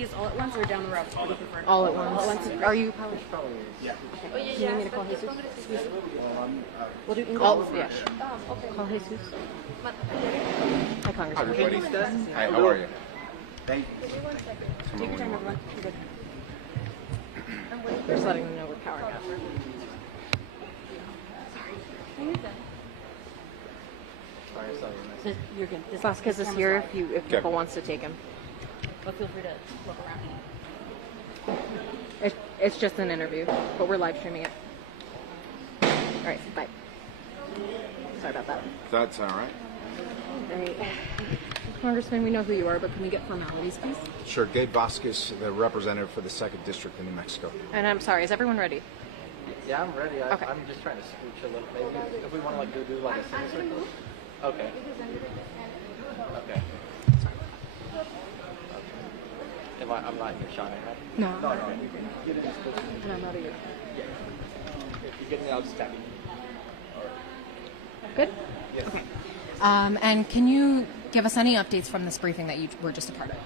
easiest all at once or down the road? What do you prefer? All at once. All at once. Are you probably? Yeah. Okay. Do you need me to call Jesus? We'll do English. Oh, yeah. Okay. Call Jesus. Hi, Congressman. Hi, everybody. Hi, how are you? Thank you. Take your time, everyone. You're good. Just letting them know we're powering up. You're good. Vasquez is here if people wants to take him. But feel free to look around. It's just an interview, but we're live streaming it. All right, bye. Sorry about that. That's all right. All right. Congressman, we know who you are, but can we get formalities, please? Sure. Gabe Vasquez, the representative for the 2nd District in New Mexico. And I'm sorry, is everyone ready? Yeah, I'm ready. Okay. I'm just trying to scooch a little. Maybe if we want to go do like a semicircle. Okay. Okay. I'm not in your shot, right? No. No. Get it as close as you And I'm out of here. can. If you get me, I'll just tap you. Good? Yes. Okay. And can you give us any updates from this briefing that you were just a part of?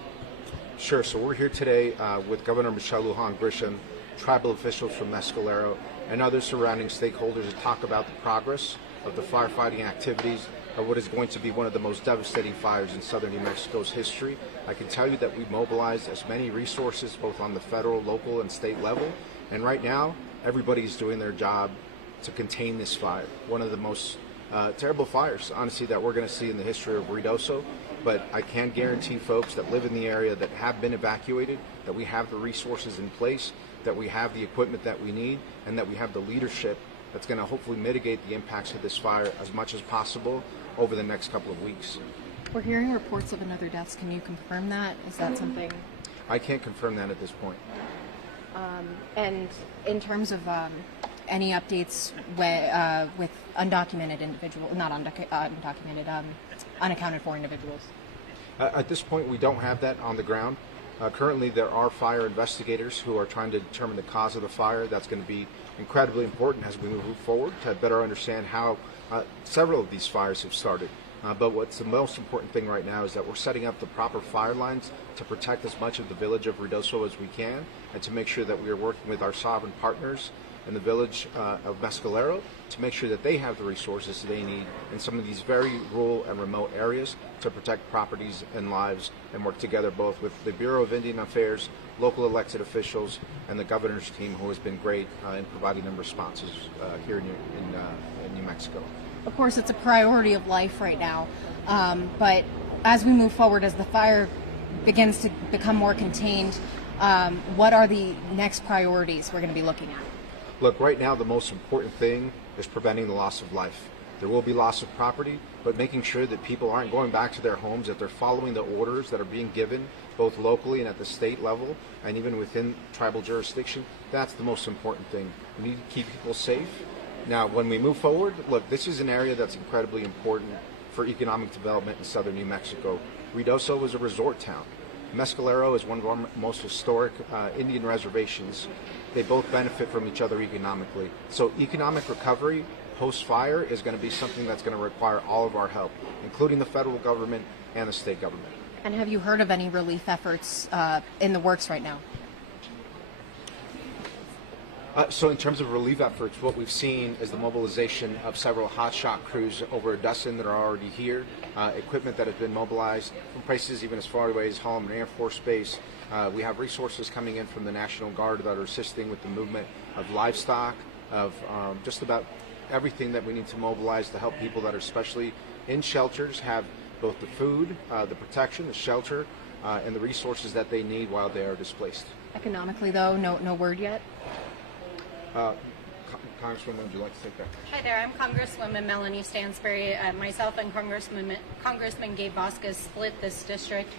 Sure. So we're here today with Governor Michelle Lujan Grisham, tribal officials from Mescalero, and other surrounding stakeholders to talk about the progress of the firefighting activities of what is going to be one of the most devastating fires in southern New Mexico's history. I can tell you that we mobilized as many resources both on the federal, local, and state level, and right now everybody's doing their job to contain this fire. One of the most terrible fires, honestly, that we're going to see in the history of Ruidoso. But I can guarantee folks that live in the area that have been evacuated that we have the resources in place, that we have the equipment that we need, and that we have the leadership that's going to hopefully mitigate the impacts of this fire as much as possible over the next couple of weeks. We're hearing reports of another death. Can you confirm that? Is that something? I can't confirm that at this point. And in terms of any updates with undocumented individuals, not undocumented, unaccounted for individuals? At this point, we don't have that on the ground. Currently, there are fire investigators who are trying to determine the cause of the fire. That's going to be incredibly important as we move forward to better understand how several of these fires have started. But what's the most important thing right now is that we're setting up the proper fire lines to protect as much of the village of Ruidoso as we can, and to make sure that we are working with our sovereign partners in the village of Mescalero to make sure that they have the resources they need in some of these very rural and remote areas to protect properties and lives, and work together both with the Bureau of Indian Affairs, local elected officials, and the governor's team, who has been great in providing them responses here in New Mexico. Of course, it's a priority of life right now, but as we move forward, as the fire begins to become more contained, what are the next priorities we're going to be looking at? Look, right now the most important thing is preventing the loss of life. There will be loss of property, but making sure that people aren't going back to their homes, that they're following the orders that are being given both locally and at the state level, and even within tribal jurisdiction. That's the most important thing. We need to keep people safe. Now, when we move forward, look, this is an area that's incredibly important for economic development in southern New Mexico. Ruidoso is a resort town. Mescalero is one of our most historic Indian reservations. They both benefit from each other economically. So economic recovery post-fire is going to be something that's going to require all of our help, including the federal government and the state government. And have you heard of any relief efforts in the works right now? So in terms of relief efforts, what we've seen is the mobilization of several hotshot crews, over a dozen that are already here, equipment that has been mobilized from places even as far away as Holloman Air Force Base. We have resources coming in from the National Guard that are assisting with the movement of livestock, of just about everything that we need to mobilize to help people that are especially in shelters have both the food, the protection, the shelter, and the resources that they need while they are displaced. Economically, though, no word yet? Congresswoman, would you like to take that? Hi there, I'm Congresswoman Melanie Stansbury. Myself and Congressman Gabe Vasquez split this district.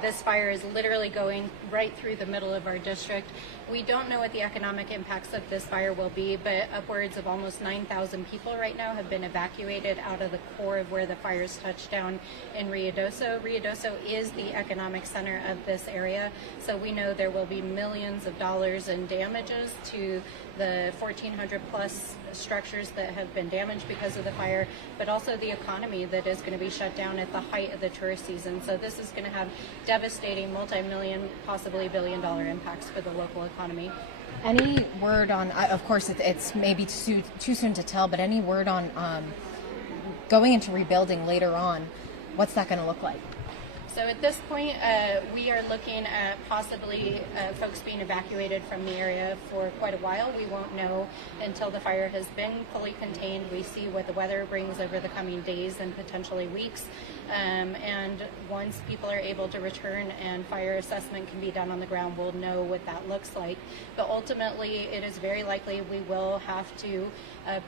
This fire is literally going right through the middle of our district. We don't know what the economic impacts of this fire will be, but upwards of almost 9,000 people right now have been evacuated out of the core of where the fires touched down in Ruidoso. Ruidoso is the economic center of this area, so we know there will be millions of dollars in damages to the 1,400 1,500 plus structures that have been damaged because of the fire, but also the economy that is going to be shut down at the height of the tourist season. So this is going to have devastating multi-million, possibly billion-dollar impacts for the local economy. Any word on, of course, it's maybe too soon to tell, but any word on going into rebuilding later on? What's that going to look like? So at this point, we are looking at possibly folks being evacuated from the area for quite a while. We won't know until the fire has been fully contained. We see what the weather brings over the coming days and potentially weeks. And once people are able to return and fire assessment can be done on the ground, we'll know what that looks like. But ultimately, it is very likely we will have to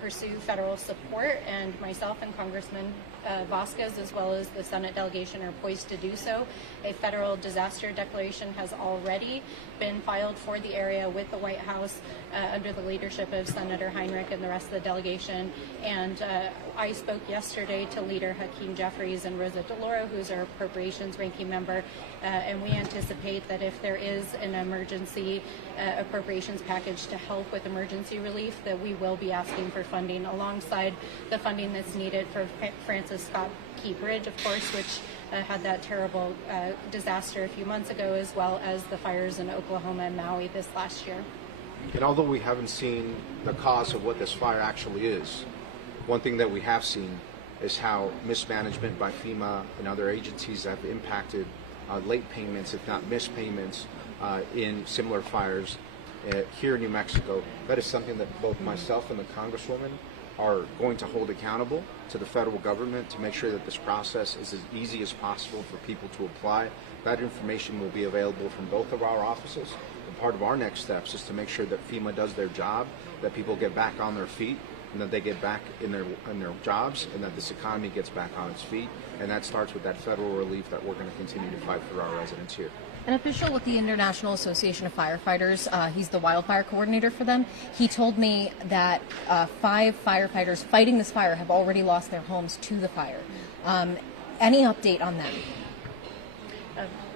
pursue federal support, and myself and Congressman Vasquez, as well as the Senate delegation, are poised to do so. A federal disaster declaration has already been filed for the area with the White House under the leadership of Senator Heinrich and the rest of the delegation. And I spoke yesterday to Leader Hakeem Jeffries and Rosa DeLauro, who's our appropriations ranking member, and we anticipate that if there is an emergency appropriations package to help with emergency relief, that we will be asking for funding alongside the funding that's needed for Francis Scott Key Bridge, of course, which had that terrible disaster a few months ago, as well as the fires in Oklahoma and Maui this last year. And although we haven't seen the cause of what this fire actually is, one thing that we have seen is how mismanagement by FEMA and other agencies have impacted late payments, if not missed payments, in similar fires here in New Mexico. That is something that both myself and the Congresswoman are going to hold accountable to the federal government to make sure that this process is as easy as possible for people to apply. That information will be available from both of our offices. And part of our next steps is to make sure that FEMA does their job, that people get back on their feet, and that they get back in their jobs, and that this economy gets back on its feet. And that starts with that federal relief that we're going to continue to fight for our residents here. An official with the International Association of Firefighters, he's the wildfire coordinator for them. He told me that 5 firefighters fighting this fire have already lost their homes to the fire. Any update on them?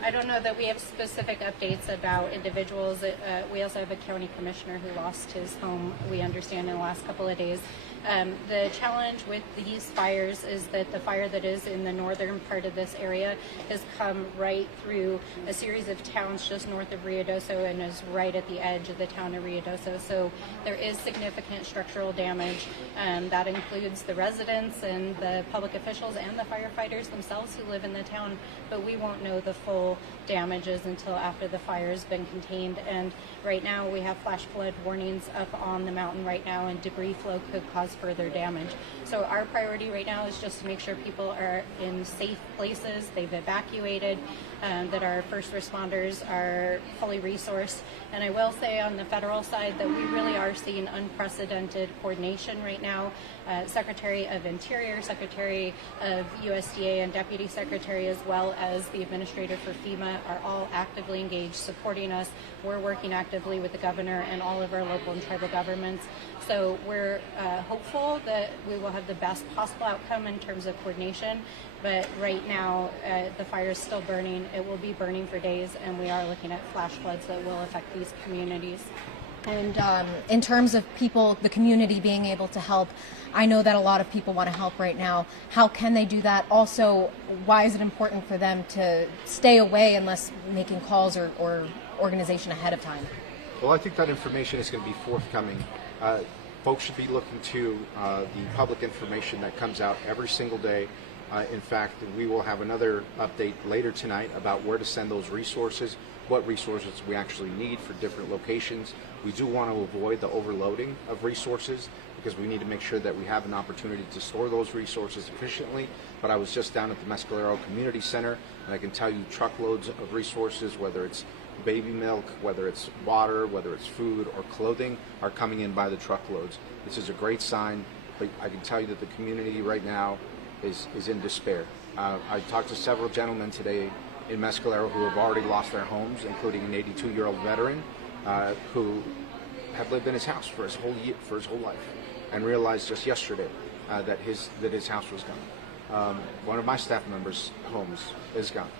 I don't know that we have specific updates about individuals. We also have a county commissioner who lost his home, we understand, in the last couple of days. The challenge with these fires is that the fire that is in the northern part of this area has come right through a series of towns just north of Ruidoso and is right at the edge of the town of Ruidoso. So there is significant structural damage. That includes the residents and the public officials and the firefighters themselves who live in the town, but we won't know the full damages until after the fire has been contained. And right now we have flash flood warnings up on the mountain right now, and debris flow could cause further damage. So our priority right now is just to make sure people are in safe places, they've evacuated, that our first responders are fully resourced. And I will say on the federal side that we really are seeing unprecedented coordination right now. Secretary of Interior, Secretary of USDA, and Deputy Secretary, as well as the Administrator for FEMA, are all actively engaged, supporting us. We're working actively with the governor and all of our local and tribal governments. So we're hopeful that we will have the best possible outcome in terms of coordination. But right now, the fire is still burning. It will be burning for days, and we are looking at flash floods that will affect these communities. And in terms of people, the community being able to help, I know that a lot of people want to help right now. How can they do that? Also, why is it important for them to stay away unless making calls or organization ahead of time? Well, I think that information is going to be forthcoming. Folks should be looking to the public information that comes out every single day. In fact, we will have another update later tonight about where to send those resources, what resources we actually need for different locations. We do want to avoid the overloading of resources because we need to make sure that we have an opportunity to store those resources efficiently. But I was just down at the Mescalero Community Center, and I can tell you truckloads of resources, whether it's baby milk, whether it's water, whether it's food or clothing, are coming in by the truckloads. This is a great sign, but I can tell you that the community right now is in despair. I talked to several gentlemen today in Mescalero who have already lost their homes, including an 82-year-old veteran who had lived in his house for his whole life, and realized just yesterday that his house was gone. One of my staff members' homes is gone.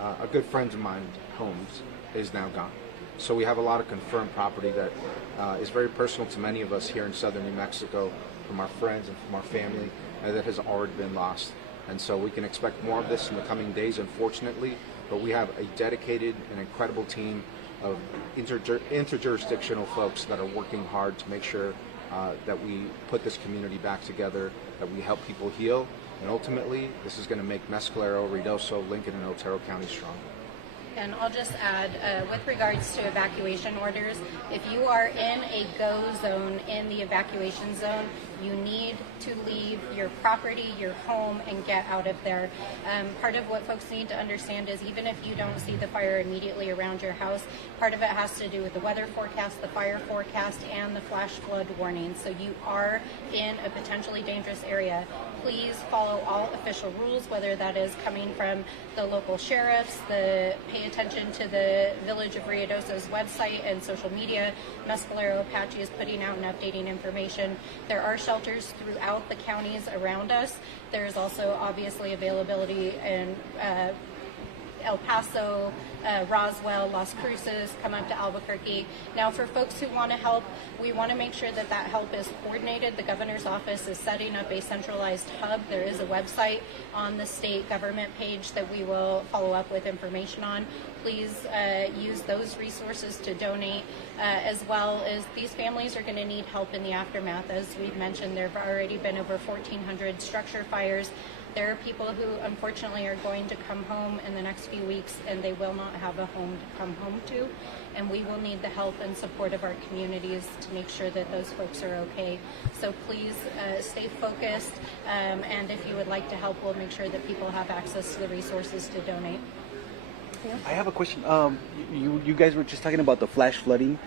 A good friend of mine's homes is now gone. So we have a lot of confirmed property that is very personal to many of us here in southern New Mexico, from our friends and from our family, that has already been lost. And so we can expect more of this in the coming days, unfortunately, but we have a dedicated and incredible team of interjurisdictional folks that are working hard to make sure that we put this community back together, that we help people heal, and ultimately this is going to make Mescalero, Ruidoso, Lincoln, and Otero County strong. And I'll just add, with regards to evacuation orders, if you are in a go zone, in the evacuation zone, you need to leave your property, your home, and get out of there. Part of what folks need to understand is even if you don't see the fire immediately around your house, part of it has to do with the weather forecast, the fire forecast, and the flash flood warning. So you are in a potentially dangerous area. Please follow all official rules, whether that is coming from the local sheriffs, pay attention to the Village of Ruidoso's website and social media. Mescalero Apache is putting out and updating information. There are shelters throughout the counties around us. There's also obviously availability in El Paso, Roswell, Las Cruces, come up to Albuquerque. Now, for folks who want to help, we want to make sure that that help is coordinated. The governor's office is setting up a centralized hub. There is a website on the state government page that we will follow up with information on. Please use those resources to donate, as well as these families are going to need help in the aftermath. As we've mentioned, there have already been over 1,400 structure fires. There are people who unfortunately are going to come home in the next few weeks and they will not have a home to come home to, and we will need the help and support of our communities to make sure that those folks are okay. So please stay focused, and if you would like to help, we'll make sure that people have access to the resources to donate. I have a question. You guys were just talking about the flash flooding.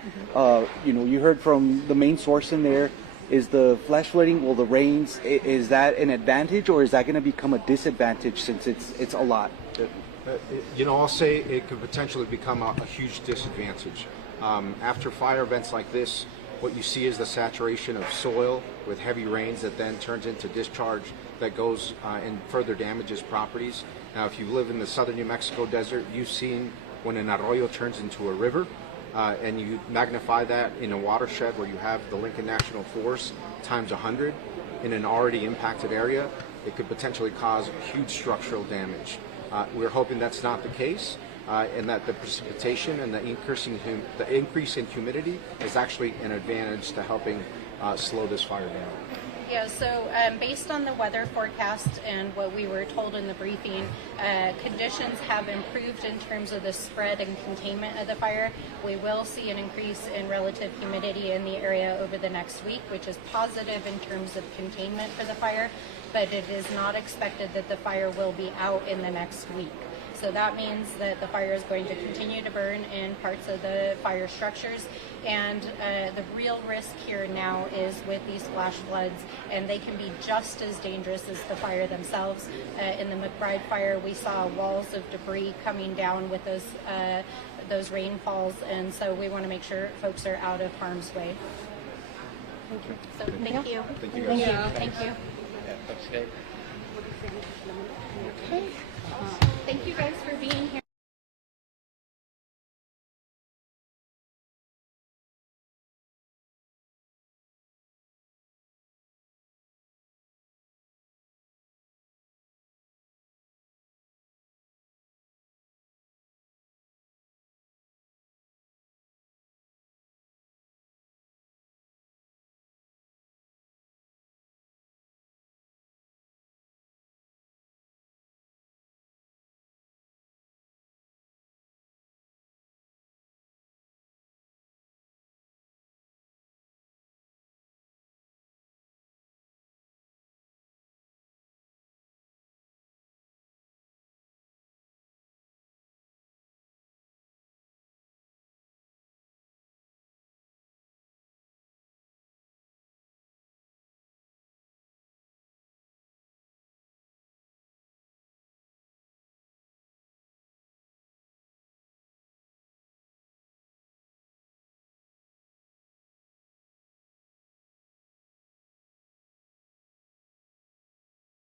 You heard from the main source in there. Is the flash flooding, well, the rains, is that an advantage, or is that going to become a disadvantage since it's a lot? I'll say it could potentially become a huge disadvantage. After fire events like this, what you see is the saturation of soil with heavy rains that then turns into discharge that goes and further damages properties. Now, if you live in the southern New Mexico desert, you've seen when an arroyo turns into a river, and you magnify that in a watershed where you have the Lincoln National Forest times 100 in an already impacted area, it could potentially cause huge structural damage. We're hoping that's not the case, and that the precipitation and the increase in humidity is actually an advantage to helping slow this fire down. Yeah, so based on the weather forecast and what we were told in the briefing, conditions have improved in terms of the spread and containment of the fire. We will see an increase in relative humidity in the area over the next week, which is positive in terms of containment for the fire, but it is not expected that the fire will be out in the next week. So that means that the fire is going to continue to burn in parts of the fire structures, and the real risk here now is with these flash floods, and they can be just as dangerous as the fire themselves. In the McBride fire, we saw walls of debris coming down with those rainfalls, and so we want to make sure folks are out of harm's way. Thank you. So thank you. Thank you guys. Thank you. Yeah, thanks, Gabe. Thank you guys for being here.